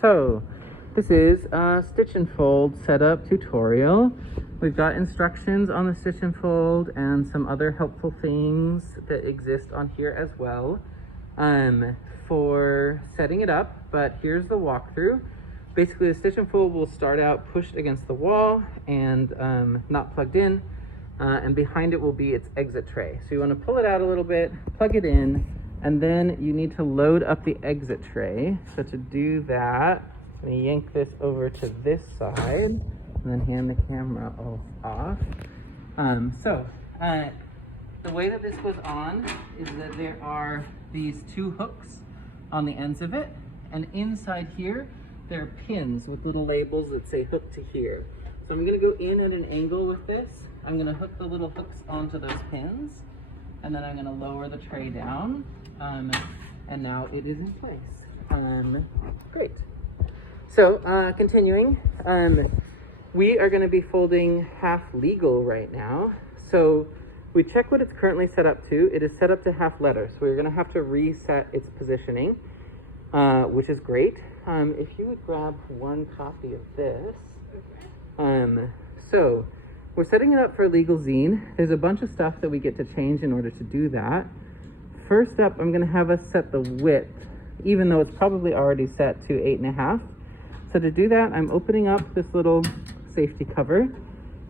So this is a Stitch'n Fold setup tutorial. We've got instructions on the Stitch'n Fold and some other helpful things that exist on here as well for setting it up, but here's the walkthrough. Basically, the Stitch'n Fold will start out pushed against the wall and not plugged in, and behind it will be its exit tray. So you want to pull it out a little bit, plug it in, and then you need to load up the exit tray. So to do that, I'm going to yank this over to this side and then hand the camera off. The way that this goes on is that there are these two hooks on the ends of it, and inside here there are pins with little labels that say hook to here. So I'm going to go in at an angle with this. I'm going to hook the little hooks onto those pins, and then I'm going to lower the tray down, and now it is in place. Great. So continuing, we are going to be folding half legal right now. So we check what it's currently set up to. It is set up to half letter, so we're going to have to reset its positioning, which is great. If you would grab one copy of this. So we're setting it up for a legal zine. There's a bunch of stuff that we get to change in order to do that. First up, I'm going to have us set the width, even though it's probably already set to 8.5. So to do that, I'm opening up this little safety cover,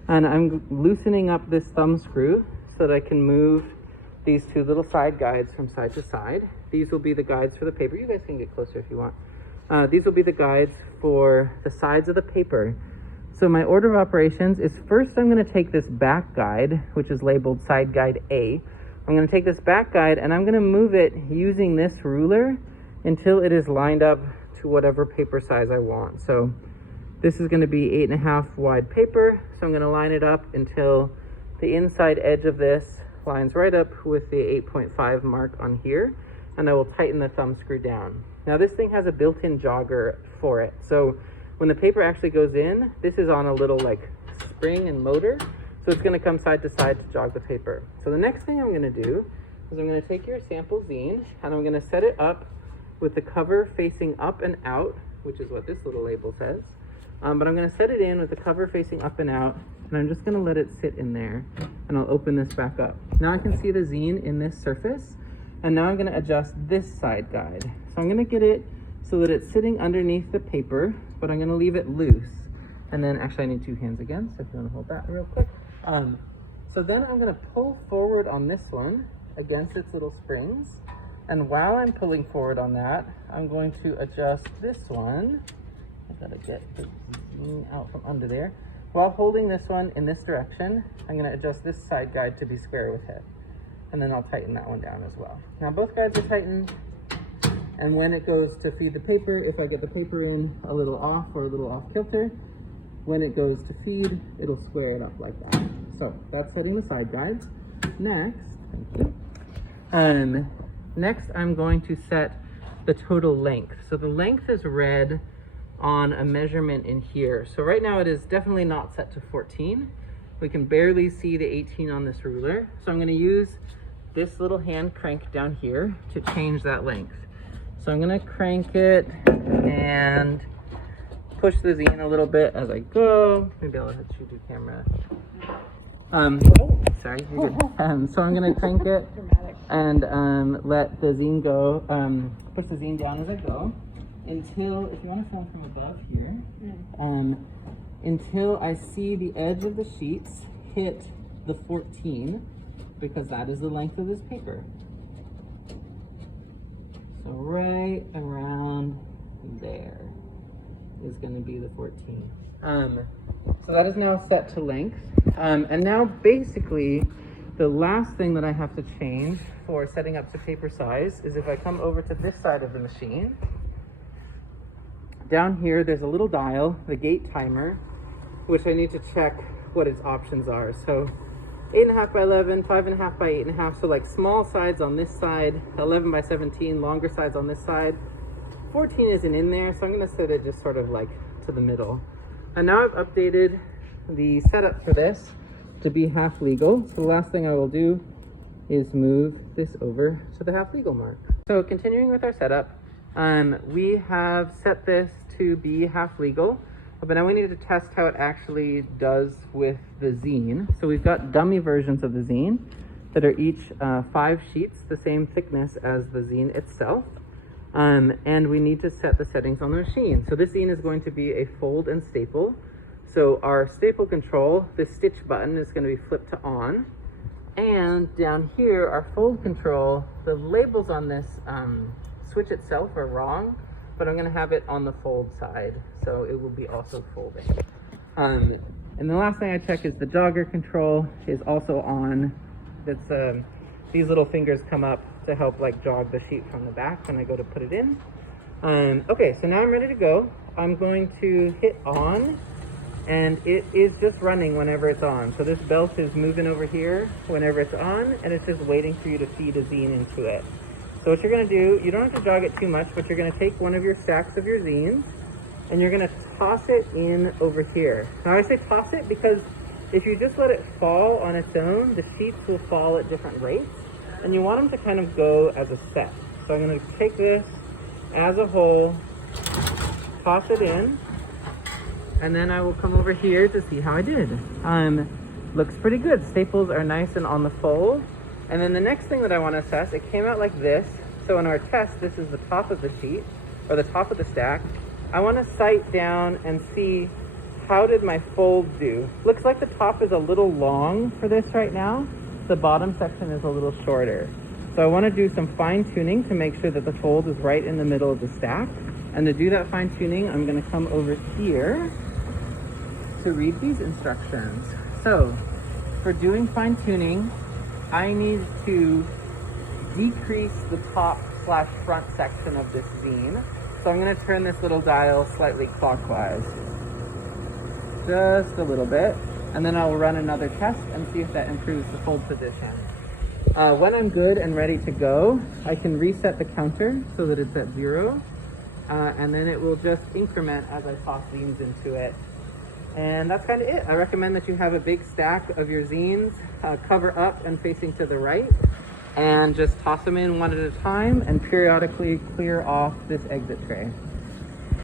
and I'm loosening up this thumb screw so that I can move these two little side guides from side to side. These will be the guides for the paper. You guys can get closer if you want. These will be the guides for the sides of the paper. So my order of operations is, first I'm going to take this back guide, which is labeled side guide A. I'm going to take this back guide and I'm going to move it using this ruler until it is lined up to whatever paper size I want. So this is going to be 8.5 wide paper. So I'm going to line it up until the inside edge of this lines right up with the 8.5 mark on here. And I will tighten the thumb screw down. Now this thing has a built-in jogger for it. So when the paper actually goes in, this is on a little like spring and motor. So it's going to come side to side to jog the paper. So the next thing I'm going to do is I'm going to take your sample zine and I'm going to set it up with the cover facing up and out, which is what this little label says. But I'm going to set it in with the cover facing up and out, and I'm just going to let it sit in there, and I'll open this back up. Now I can see the zine in this surface, and now I'm going to adjust this side guide. So I'm going to get it so that it's sitting underneath the paper, but I'm going to leave it loose. And then, actually I need two hands again, so if you want to hold that real quick. So then I'm going to pull forward on this one against its little springs. And while I'm pulling forward on that, I'm going to adjust this one. I've got to get the zine out from under there. While holding this one in this direction, I'm going to adjust this side guide to be square with it. And then I'll tighten that one down as well. Now both guides are tightened. And when it goes to feed the paper, if I get the paper in a little off or a little off kilter, when it goes to feed, it'll square it up like that. So that's setting the side guides. Next, thank you. Next, I'm going to set the total length. So the length is read on a measurement in here. So right now it is definitely not set to 14. We can barely see the 18 on this ruler. So I'm going to use this little hand crank down here to change that length. So I'm going to crank it and push the zine a little bit as I go. Maybe I'll let you do camera. Sorry, you're good. So I'm going to crank it and let the zine go, push the zine down as I go until, if you want to film from above here, until I see the edge of the sheets hit the 14, because that is the length of this paper. So right around there is going to be the 14. So that is now set to length. And now basically the last thing that I have to change for setting up to paper size is if I come over to this side of the machine, down here there's a little dial, the gate timer, which I need to check what its options are. So 8.5 by 11, 5.5 by 8.5, so like small sides on this side, 11 by 17, longer sides on this side. 14 isn't in there, so I'm going to set it just sort of like to the middle. And now I've updated the setup for this to be half legal. So the last thing I will do is move this over to the half legal mark. So continuing with our setup, we have set this to be half legal, but now we need to test how it actually does with the zine. So we've got dummy versions of the zine that are each 5 sheets, the same thickness as the zine itself. And we need to set the settings on the machine. So this zine is going to be a fold and staple. So our staple control, this stitch button, is going to be flipped to on. And down here, our fold control, the labels on this switch itself are wrong, but I'm going to have it on the fold side, so it will be also folding. And the last thing I check is the jogger control is also on. It's these little fingers come up to help like jog the sheet from the back when I go to put it in. Okay, so now I'm ready to go. I'm going to hit on, and it is just running whenever it's on. So this belt is moving over here whenever it's on, and it's just waiting for you to feed a zine into it. So what you're gonna do, you don't have to jog it too much, but you're gonna take one of your stacks of your zines, and you're gonna toss it in over here. Now I say toss it because if you just let it fall on its own, the sheets will fall at different rates, and you want them to kind of go as a set. So I'm gonna take this as a whole, toss it in, and then I will come over here to see how I did. Looks pretty good. Staples are nice and on the fold. And then the next thing that I want to assess, it came out like this. So in our test, this is the top of the sheet, or the top of the stack. I want to sight down and see how did my fold do. Looks like the top is a little long for this right now. The bottom section is a little shorter. So I want to do some fine tuning to make sure that the fold is right in the middle of the stack. And to do that fine tuning, I'm going to come over here to read these instructions. So for doing fine tuning, I need to decrease the top/front section of this zine. So I'm going to turn this little dial slightly clockwise, just a little bit, and then I'll run another test and see if that improves the fold position. When I'm good and ready to go, I can reset the counter so that it's at 0, and then it will just increment as I toss zines into it. And that's kind of it. I recommend that you have a big stack of your zines, cover up and facing to the right, and just toss them in one at a time and periodically clear off this exit tray.